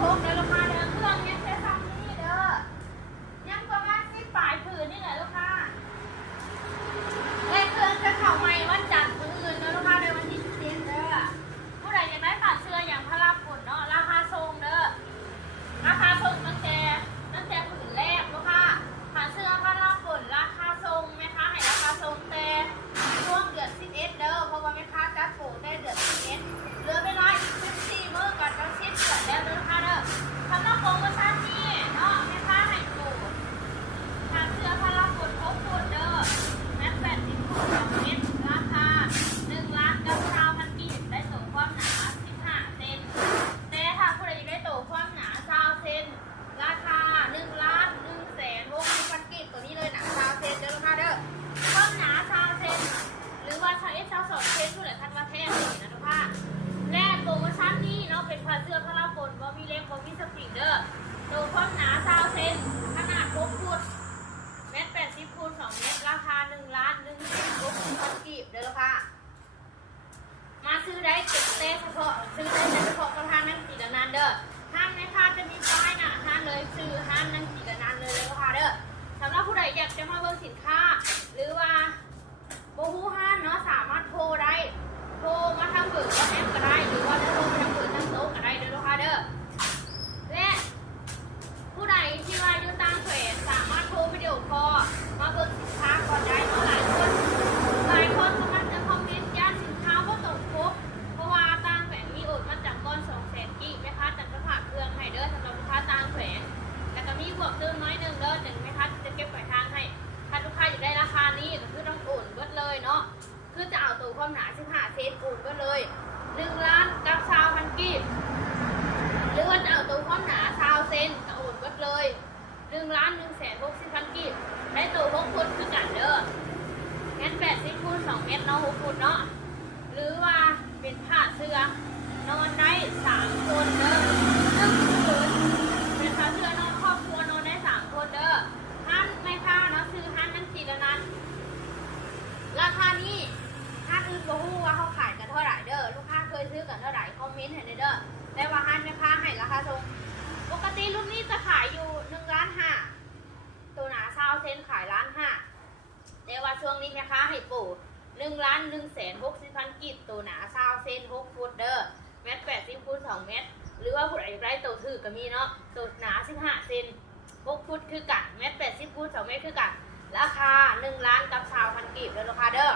พกเด้อลูกค้าเด้อเครื่องยังแค่ซ้ำนี่เด้อยังประมาณ10 ปลายผืนนี่แหละลูกค้าและเครื่องจะเข้าใหม่วันจันทร์มื้ออื่นเด้อลูกค้าเด้อวันที่17เด้อผู้ใดอยากได้ผ้าเสื้ออย่างพระราปุ่นเนาะราคาทรงเด้อราคาทรงตั้งแต่ผืนแรกลูกค้าผ้าเสื้อพระราปุ่นราคาทรงแม่ค้าให้ราคาทรงแต่ช่วงเดือน11เด้อเพราะว่าแม่ค้าจัดโปรได้เดือน11เหลือไม่น้อย14มื้อก่อนจะสิ้นเดือนแล้วเด้อลูกค้าเด้อสำหรับโปรโมชั่นนี้เนาะแม่ค้าให้โปรผ้าเสื้อพระราปุ่นครบหมดเด้อแม็ก80คู่2เม็ดราคา1,900,000 กีบได้ตัวความหนา15 เซนแต่ถ้าผู้ใดได้ตัวความหนา20 เซนราคา1,160,000 กีบตัวนี้เลยหนา20 เซนเด้อลูกค้าเด้อความหนา20 เซนหรือว่า22 เซนผู้ใดทันว่าแท้เลยนะลูกค้าและโปรโมชั่นนี้เนาะเป็นผ้าเสื้อพระราปุ่นบ่มีเล็กบ่มีสปริงเด้อตัวความหนา20 เซนขนาด6 ฟุตเม็ด80คูณ2เม็ดราคา1,160,000 กีบเด้อลูกค้ามาซื้อได้เต้เฉพาะซื้อได้เฉพาะกับห้างนั่งจีกันนานเด้อห้างในค่าจะมีป้ายนะห้างเลยซื้อห้างนั่งจีกันนานเลยลูกค้าเด้อสำหรับผู้ใดอยากจะมาเบิ่งสินค้าหรือว่าโบฮูห้างเนาะสามารถโทรได้โทรมาทางเบอร์แอปก็ได้หรือว่าจะโทรมาทางเบอร์ทางโต๊ะก็ได้เด้อลูกค้าเด้อและผู้ใดที่ว่าอยู่ต่างแขวงสามารถโทรวิดีโอคอลมาเบิ่งสินค้าก่อนได้เนาะหลายคนก็มันจะคอมเมนต์ย่านสินค้าว่าตกครบเพราะว่าต่างแขวงมีโอนมาจากก้อน200,000 กีบแม่ค้าจัดกระผ่าเครื่องให้เด้อสำหรับลูกค้าต่างแขวงแต่ก็มีบวกเติมน้อยหนึ่งเด้อแม่ค้าจะเก็บปลายทางให้ถ้าลูกค้าอยากได้ราคานี้ก็คือต้องโอนเบิดเลยเนาะคือจะเอาตัวความหนา15 เซนโอนเบิดเลย1,900,000 กีบหรือว่าจะเอาตัวความหนา20 เซนก็โอนเบิดเลย1,160,000 กีบได้ตัว6 ฟุตคือกันเด้อเม็ด80คูณ2เม็ดเนาะ6 ฟุตเนาะหรือว่าเป็นผ้าเสื้อนอนได้3 คนเด้อ1 คืนเป็นผ้าเสื้อนอนครอบครัวนอนได้3 คนเด้อห้านไม่ค่าเนาะซื้อห้านนั่นทีละนั้นราคานี้ห้านอื่นบ่ฮู้ว่าเขาขายกันเท่าไหร่เด้อลูกค้าเคยซื้อกันเท่าไหร่คอมเมนต์ให้เด้อแต่ว่าห้านไม่ค่าให้ราคาทรงปกติรุ่นนี้จะขายอยู่1,500,000ตัวหนา20 เซนขาย1,500,000แต่ว่าช่วงนี้แม่ค้าให้โปร1,160,000 กีบตัวหนา20 เซน6 ฟุตเด้อเม็ด80คูณ2เม็ดหรือว่าผู้ใดอยากได้ตัวถือก็มีเนาะตัวหนา15 เซน6 ฟุตคือกันเม็ด80คูณ2เม็ดคือกันราคา1,900,000 กีบเด้อลูกค้าเด้อ